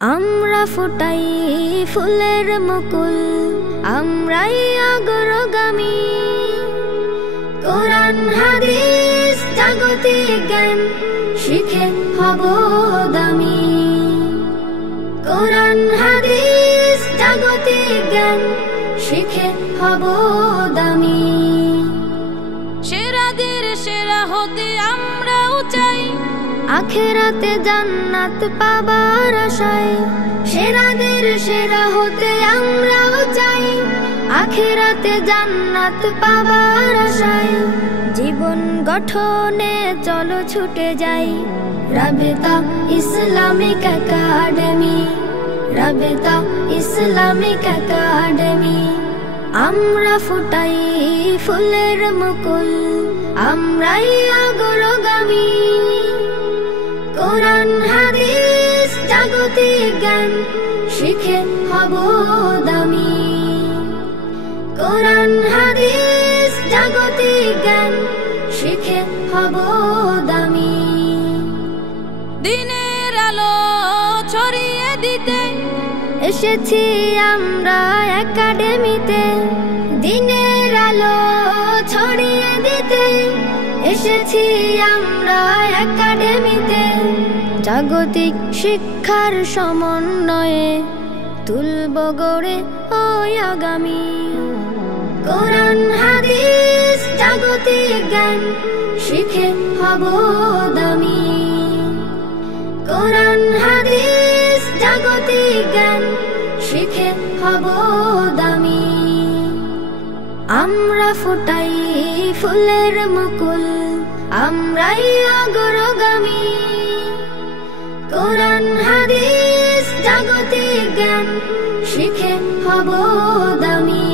আমরা ফুটাই ফুলের মুকুল, আমরাই অগ্রগামী। কোরআন হাদিস জাগতিক জ্ঞান শিখে হব দামি। কোরআন হাদিস জাগতিক জ্ঞান শিখে হব দামি। সেরাদের সেরা হতে আমরাও চাই, আখেরাতে জান্নাত পাবার আশায়। সেরাদের সেরা হতে আমরাও চাই, আখেরাতে জান্নাত পাবার আশায়। জীবন গঠনে চলো ছুটে যাই, Rabeta Islamic academy, Rabeta Islamic academy. আমরা ফুটাই ফুলের মুকুল, আমরাই অগ্রগামী। কোরআন হাদিস জাগতিক জ্ঞান শিখে হব দামি। কোরআন হাদিস জাগতিক জ্ঞান শিখে হব দামি। দিনের আলো ছড়িয়ে দিতে এসেছি আমরা একাডেমিতে। দিনের আলো ছড়িয়ে দিতে এসেছি আমরা একাডেমিতে। জাগতিক শিক্ষার সমন্বয়ে তুলব গড়ে ওই আগামী। কোরআন হাদিস জাগতিক জ্ঞান শিখে হব দামি। কোরআন হাদিস জাগতিক জ্ঞান শিখে হব দামি। আমরা ফুটাই ফুলের মুকুল, আমরাই অগ্রগামী। কোরআন হাদিস জাগতিক জ্ঞান শিখে হব দামি।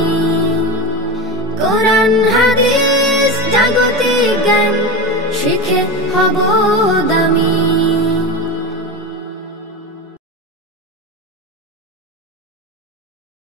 কোরআন হাদিস জাগতিক জ্ঞান শিখে হব দামি।